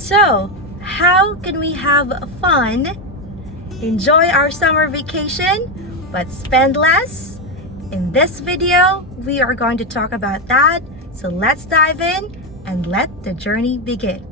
So, how can we have fun, enjoy our summer vacation, but spend less? In this video, we are going to talk about that. So let's dive in and let the journey begin.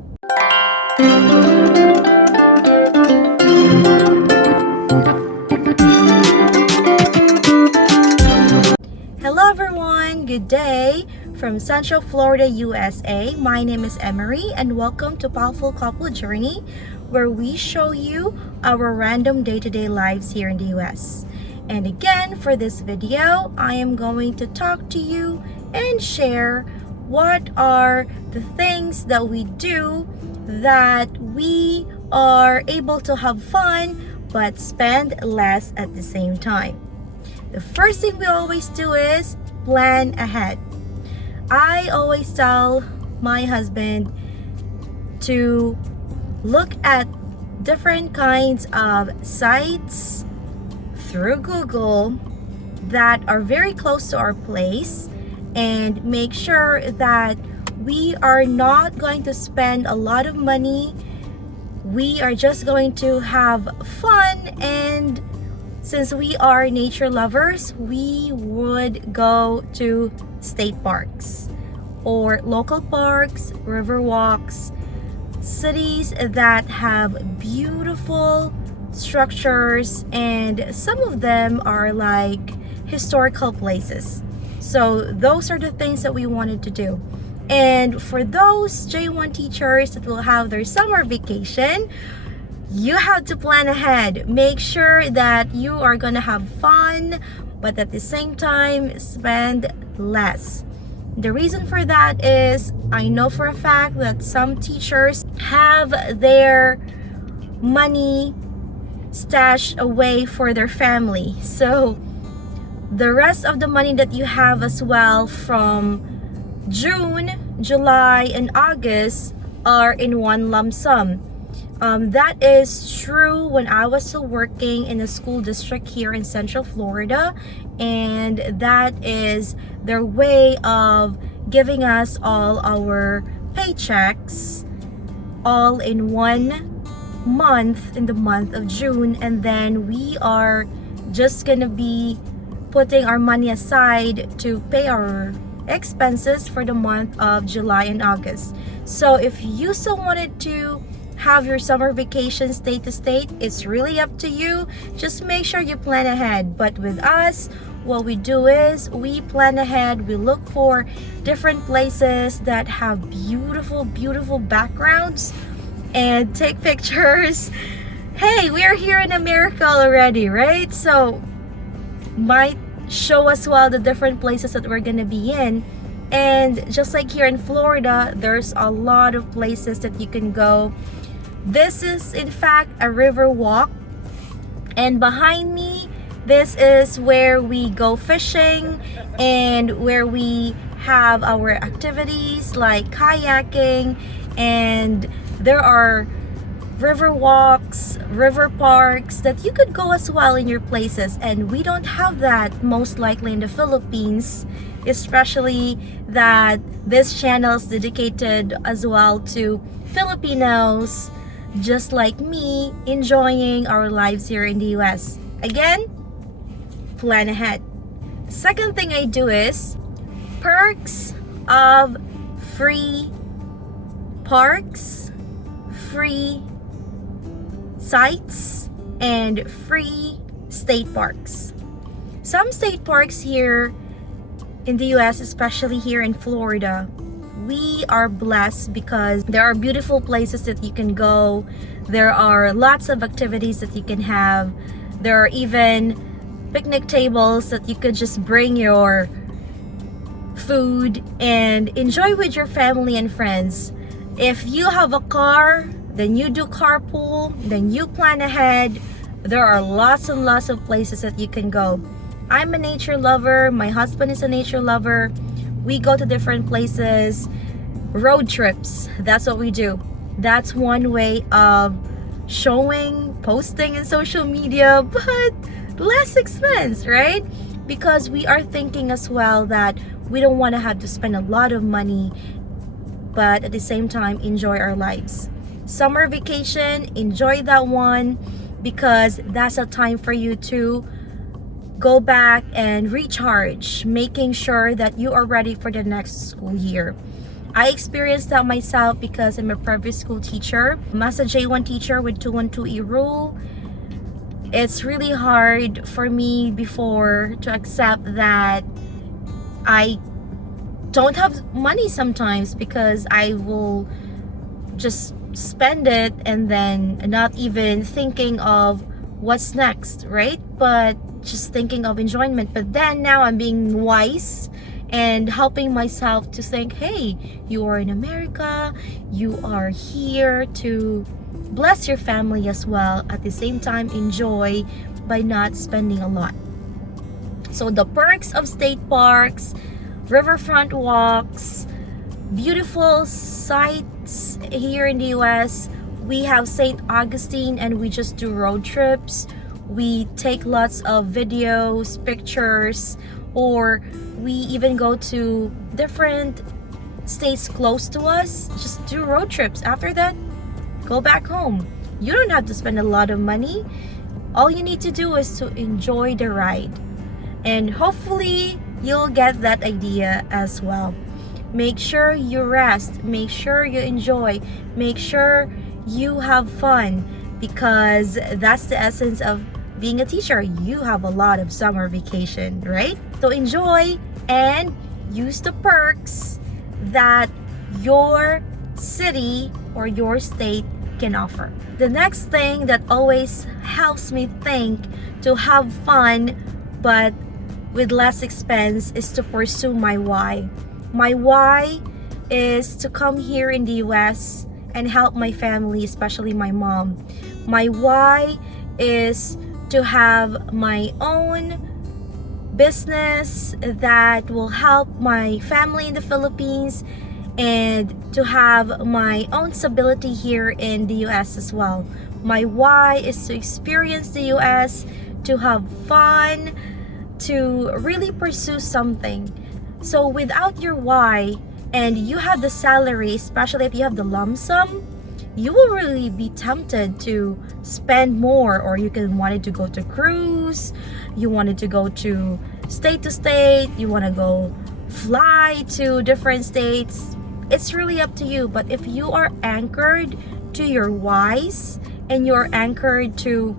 Hello everyone, good day from Central Florida, USA. My name is Emmary and welcome to Powerful Couple Journey, where we show you our random day-to-day lives here in the US. And again, for this video, I am going to talk to you and share what are the things that we do that we are able to have fun but spend less at the same time. The first thing we always do is plan ahead. I always tell my husband to look at different kinds of sites through Google that are very close to our place and make sure that we are not going to spend a lot of money. We are just going to have fun, and since we are nature lovers, we would go to state parks or local parks, river walks, cities that have beautiful structures, and some of them are like historical places. So those are the things that we wanted to do. And for those J1 teachers that will have their summer vacation, you have to plan ahead. Make sure that you are gonna have fun, but at the same time, spend less. The reason for that is I know for a fact that some teachers have their money stashed away for their family. So the rest of the money that you have as well from June, July, and August are in one lump sum. That is true when I was still working in a school district here in Central Florida, and that is their way of giving us all our paychecks all in one month, in the month of June, and then we are just gonna be putting our money aside to pay our expenses for the month of July and August. So if you still wanted to have your summer vacation state to state, it's really up to you. Just make sure you plan ahead. But with us, what we do is we plan ahead. We look for different places that have beautiful backgrounds and take pictures. Hey, we're here in America already, right? So might show as well the different places that we're gonna be in. And just like here in Florida, there's a lot of places that you can go. This is in fact a river walk, and behind me, this is where we go fishing and where we have our activities like kayaking, and there are river walks, river parks that you could go as well in your places. And we don't have that most likely in the Philippines, especially that this channel is dedicated as well to Filipinos just like me enjoying our lives here in the US. Again, plan ahead. Second thing I do is perks of free parks, free sites, and free state parks. Some state parks here in the US, especially here in Florida, we are blessed because there are beautiful places that you can go. There are lots of activities that you can have. There are even picnic tables that you could just bring your food and enjoy with your family and friends. If you have a car, then you do carpool, then you plan ahead. There are lots and lots of places that you can go. I'm a nature lover. My husband is a nature lover. We go to different places. Road trips, that's what we do. That's one way of showing, posting in social media, but less expense, right? Because we are thinking as well that we don't want to have to spend a lot of money, but at the same time enjoy our lives. summer vacation, enjoy that one, because that's a time for you to go back and recharge, making sure that you are ready for the next school year. I experienced that myself because I'm a private school teacher. As a J1 teacher with 212E rule, it's really hard for me before to accept that I don't have money sometimes, because I will just spend it and then not even thinking of what's next, right? But just thinking of enjoyment. But then now I'm being wise and helping myself to think, hey, you are in America, you are here to bless your family as well, at the same time enjoy by not spending a lot. So the perks of state parks, riverfront walks, beautiful sights here in the US. We have St. Augustine and we just do road trips. We take lots of videos, pictures, or we even go to different states close to us, just do road trips. After that, go back home. You don't have to spend a lot of money. All you need to do is to enjoy the ride. And hopefully you'll get that idea as well. Make sure you rest, make sure you enjoy, make sure you have fun, because that's the essence of being a teacher. You have a lot of summer vacation, right? So enjoy and use the perks that your city or your state can offer. The next thing that always helps me think to have fun but with less expense is to pursue my why. My why is to come here in the US and help my family, especially my mom. My why is to have my own business that will help my family in the Philippines, and to have my own stability here in the US as well. My why is to experience the US, to have fun, to really pursue something. So without your why, and you have the salary, especially if you have the lump sum, you will really be tempted to spend more. Or you can wanted to go to cruise, you wanted to go to state, you want to go fly to different states. It's really up to you. But if you are anchored to your whys, and you're anchored to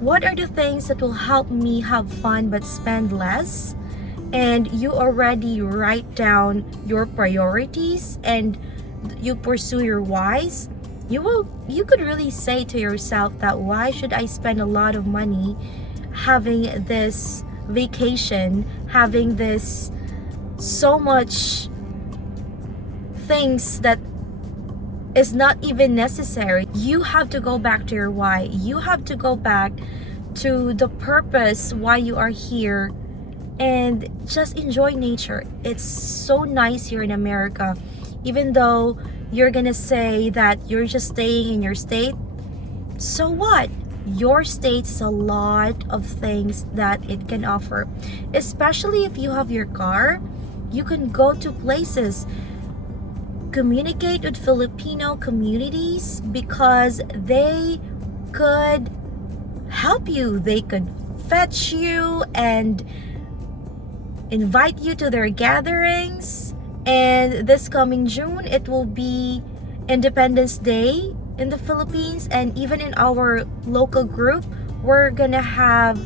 what are the things that will help me have fun but spend less, and you already write down your priorities and you pursue your whys, you could really say to yourself that why should I spend a lot of money having this vacation, having this so much things that is not even necessary. You have to go back to your why. You have to go back to the purpose why you are here, and just enjoy nature. It's so nice here in America. Even though you're gonna say that you're just staying in your state, so what? Your state is a lot of things that it can offer. Especially if you have your car, you can go to places, communicate with Filipino communities, because they could help you. They could fetch you and invite you to their gatherings. And this coming June, it will be Independence Day in the Philippines, and even in our local group, we're gonna have,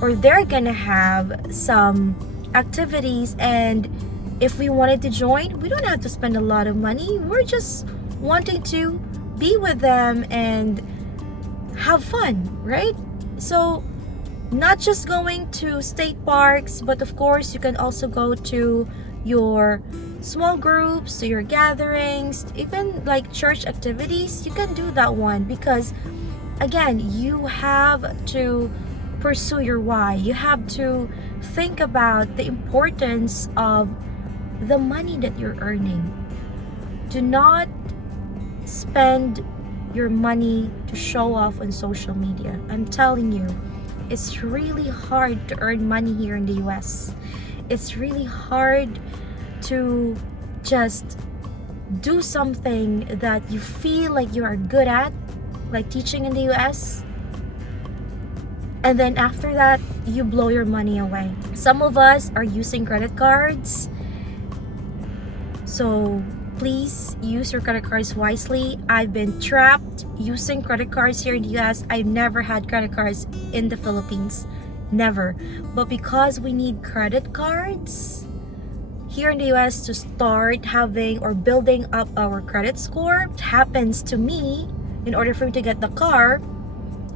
or they're gonna have some activities. And if we wanted to join, we don't have to spend a lot of money. We're just wanting to be with them and have fun, right? So not just going to state parks, but of course you can also go to your small groups, to your gatherings, even like church activities. You can do that one, because again, you have to pursue your why. You have to think about the importance of the money that you're earning. Do not spend your money to show off on social media. I'm telling you, it's really hard to earn money here in the US. It's really hard to just do something that you feel like you are good at, like teaching in the US, and then after that you blow your money away. Some of us are using credit cards, so please use your credit cards wisely. I've been trapped using credit cards here in the US. I've never had credit cards in the Philippines, never. But because we need credit cards here in the US to start having or building up our credit score, it happens to me in order for me to get the car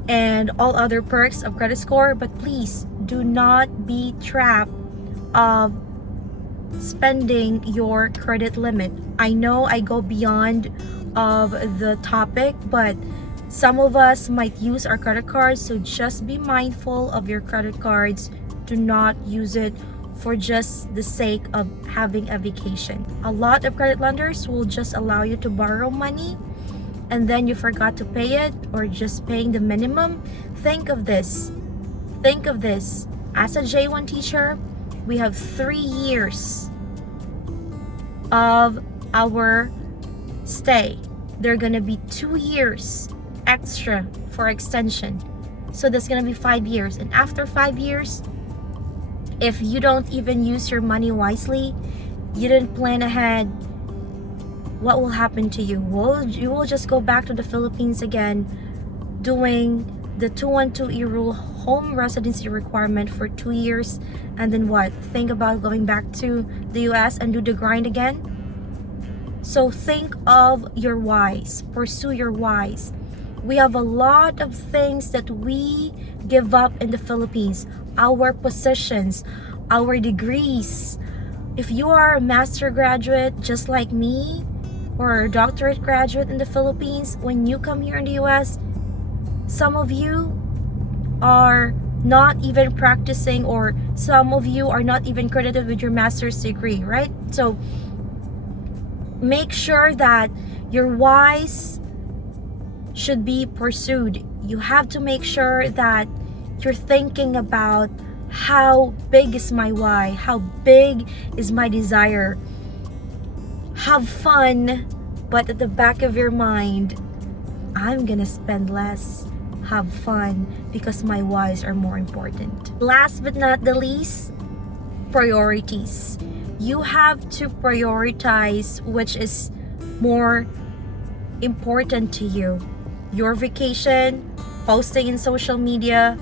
and all other perks of credit score. But please do not be trapped of spending your credit limit. I know I go beyond of the topic, but some of us might use our credit cards, so just be mindful of your credit cards. Do not use it for just the sake of having a vacation. A lot of credit lenders will just allow you to borrow money and then you forgot to pay it or just paying the minimum. Think of this. Think of this. As a J1 teacher, we have 3 years of our stay. There are gonna be 2 years extra for extension. So that's gonna be 5 years. And after 5 years, if you don't even use your money wisely, you didn't plan ahead, what will happen to you? Well, you will just go back to the Philippines again, doing the 212E rule home residency requirement for 2 years, and then what? Think about going back to the US and do the grind again? So think of your whys, pursue your whys. We have a lot of things that we give up in the Philippines. Our positions, our degrees. If you are a master graduate just like me, or a doctorate graduate in the Philippines, when you come here in the US, some of you are not even practicing, or some of you are not even credited with your master's degree, right? So make sure that your whys should be pursued. You have to make sure that you're thinking about how big is my why, how big is my desire. Have fun, but at the back of your mind, I'm gonna spend less. Have fun because my whys are more important. Last but not the least, priorities. You have to prioritize which is more important to you. Your vacation, posting in social media,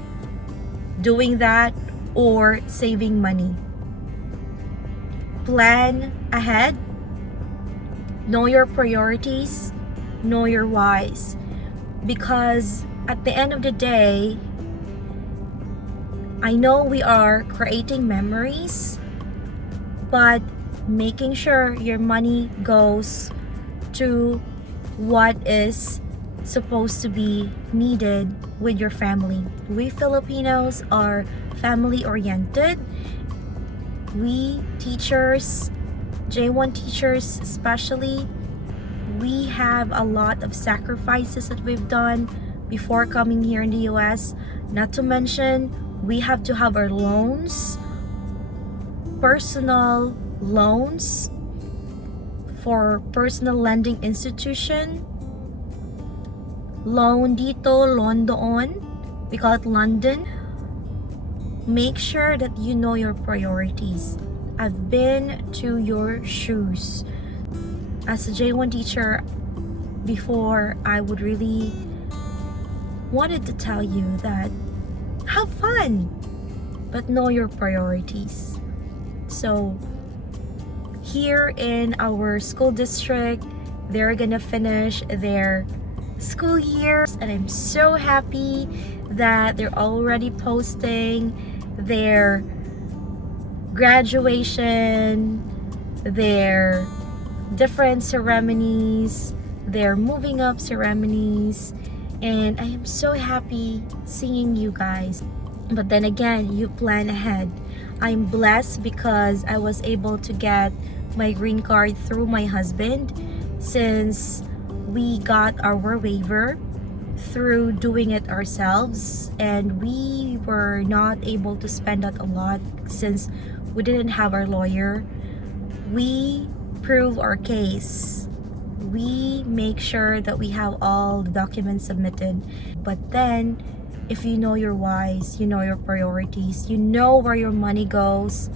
doing that, or saving money. Plan ahead. Know your priorities. Know your whys. Because at the end of the day, I know we are creating memories, but making sure your money goes to what is supposed to be needed with your family. We Filipinos are family oriented. We teachers, J1 teachers especially, we have a lot of sacrifices that we've done before coming here in the US. Not to mention, we have to have our loans, personal loans for personal lending institution. Loan dito, loan doon. We call it London. Make sure that you know your priorities. I've been to your shoes. As a J1 teacher, before, I would really wanted to tell you that have fun, but know your priorities. So here in our school district, they're gonna finish their school year, and I'm so happy that they're already posting their graduation, their different ceremonies, their moving up ceremonies, and I am so happy seeing you guys. But then again, you plan ahead. I'm blessed because I was able to get my green card through my husband, since we got our waiver through doing it ourselves, and we were not able to spend that a lot since we didn't have our lawyer. We prove our case we make sure that we have all the documents submitted. But then, if you know your whys, you know your priorities, you know where your money goes,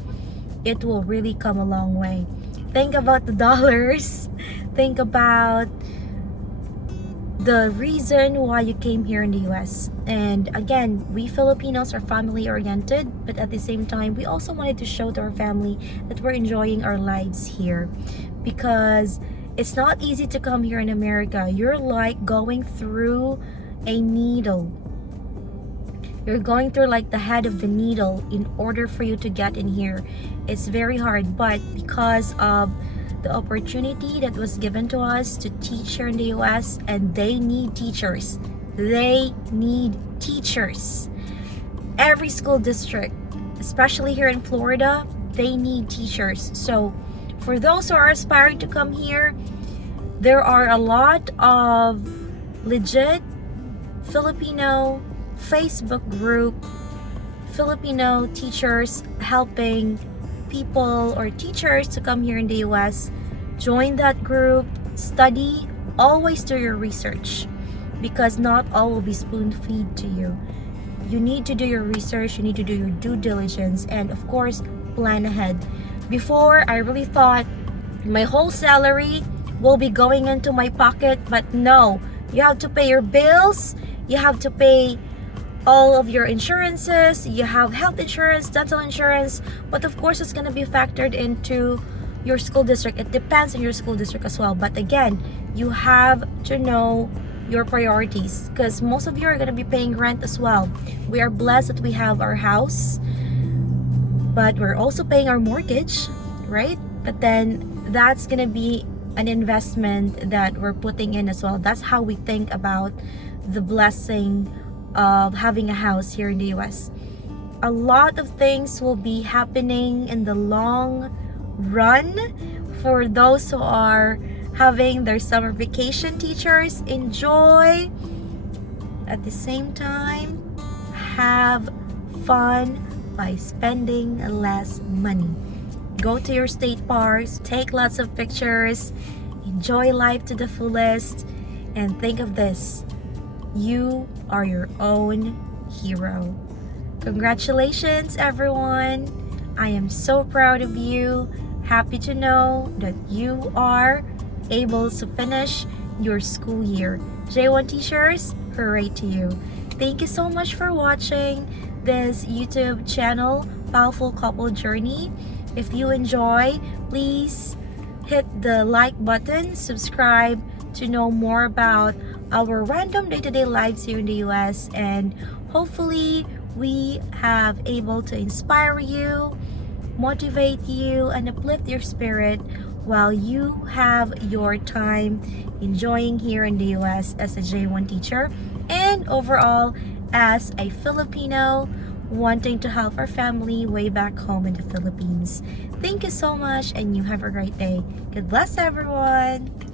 it will really come a long way. Think about the dollars. Think about the reason why you came here in the US. And again, we Filipinos are family oriented, but at the same time, we also wanted to show to our family that we're enjoying our lives here, because it's not easy to come here in America. You're like going through a needle. You're going through like the head of the needle in order for you to get in here. It's very hard, but because of the opportunity that was given to us to teach here in the US, and they need teachers. They need teachers. Every school district, especially here in Florida, they need teachers. So for those who are aspiring to come here, there are a lot of legit Filipino Facebook group, Filipino teachers helping people or teachers to come here in the US. Join that group, study, always do your research, because not all will be spoon-fed to you. You need to do your research, you need to do your due diligence, and of course, plan ahead. Before, I really thought my whole salary will be going into my pocket, but no, you have to pay your bills, you have to pay all of your insurances, you have health insurance, dental insurance, but of course it's going to be factored into your school district. It depends on your school district as well, but again, you have to know your priorities, because most of you are going to be paying rent as well. We are blessed that we have our house, but we're also paying our mortgage, right? But then that's going to be an investment that we're putting in as well. That's how we think about the blessing of having a house here in the US. A lot of things will be happening in the long run for those who are having their summer vacation. Teachers, enjoy. At the same time, have fun by spending less money. Go to your state parks, take lots of pictures, enjoy life to the fullest, and think of this: you are your own hero. Congratulations, everyone. I am so proud of you. Happy to know that you are able to finish your school year. J1 teachers, hooray to you. Thank you so much for watching this YouTube channel, Powerful Couple Journey. If you enjoy, please hit the like button, subscribe to know more about our random day-to-day lives here in the US, and hopefully we have able to inspire you, motivate you, and uplift your spirit while you have your time enjoying here in the US as a J1 teacher, and overall as a Filipino wanting to help our family way back home in the Philippines. Thank you so much, and you have a great day. God bless everyone.